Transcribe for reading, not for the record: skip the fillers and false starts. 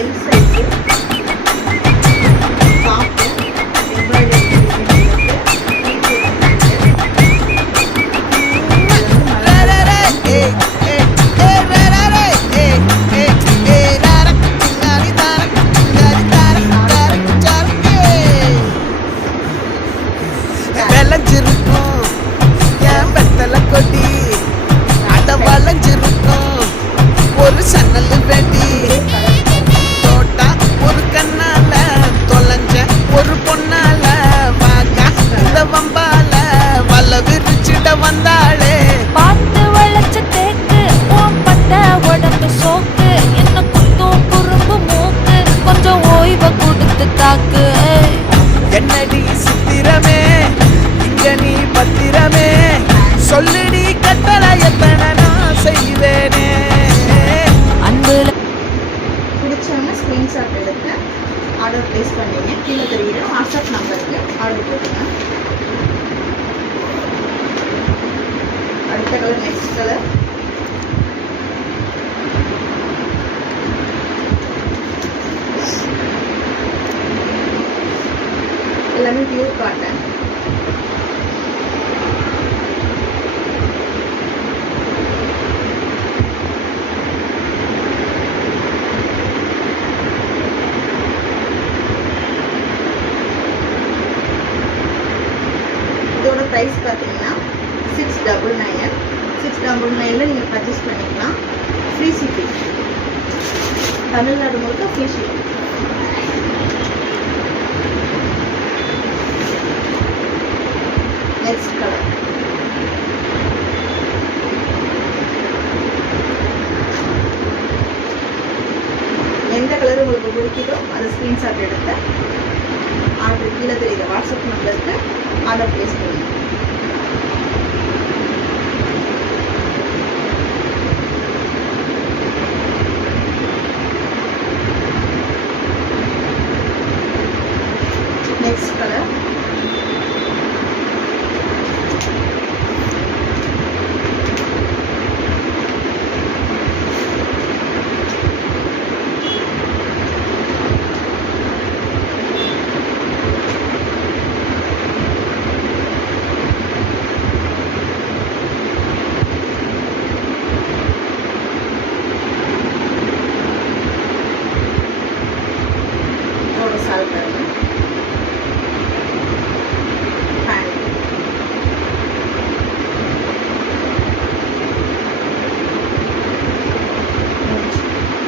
L size top embroidery விளைஞ்சிருக்கும் என் வெத்தலை கொடி அட வளைஞ்சிருக்கும் ஒரு சன்னல் வெடி தோட்டா ஒரு கண்ணால தொலைஞ்ச ஒரு பொண்ணால வாங்க இந்த வம்பால வல்ல விரிச்சிட வந்தாளே பார்த்து வளைச்ச தேக்கு பட்ட உடம்பு சோக்கு என்ன குத்தும் குறும்பு மூக்கு கொஞ்சம் ஓய்வை கொடுத்து தாக்கு என்னடி சித்திரமே இங்க நீ பத்திரமே சொல்லுடி கட்டளை எத்தனை நான் செய்வேனே அன்புல பிடிச்சவங்க ஸ்க்ரீன்ஷாட் எடுத்து ஆர்டர் ப்ளேஸ் பண்ணீங்க கீழே தெரியுற வாட்ஸ்அப் நம்பருக்கு ஆர்டர் போட்டுங்க. அடுத்த கலர் நெக்ஸ்ட் கலர் எல்லாமே பியூர் காட்டன். இதோட ப்ரைஸ் பார்த்தீங்கன்னா 699. 699 நீங்கள் பர்ச்சேஸ் பண்ணிக்கலாம். ஃப்ரீ ஷிப்பிங், தமிழ்நாடு முழுக்க ஃப்ரீ ஷிப்பிங். நெக்ஸ்ட் கலர் எந்த கலர் உங்களுக்கு பிடிக்குதோ அதை ஸ்க்ரீன்ஷாட் எடுத்து ஆர்டர் கீழே தெரியுற வாட்ஸ்அப் நம்பருக்கு ஆர்டர் ப்ளேஸ் பண்ணுங்க.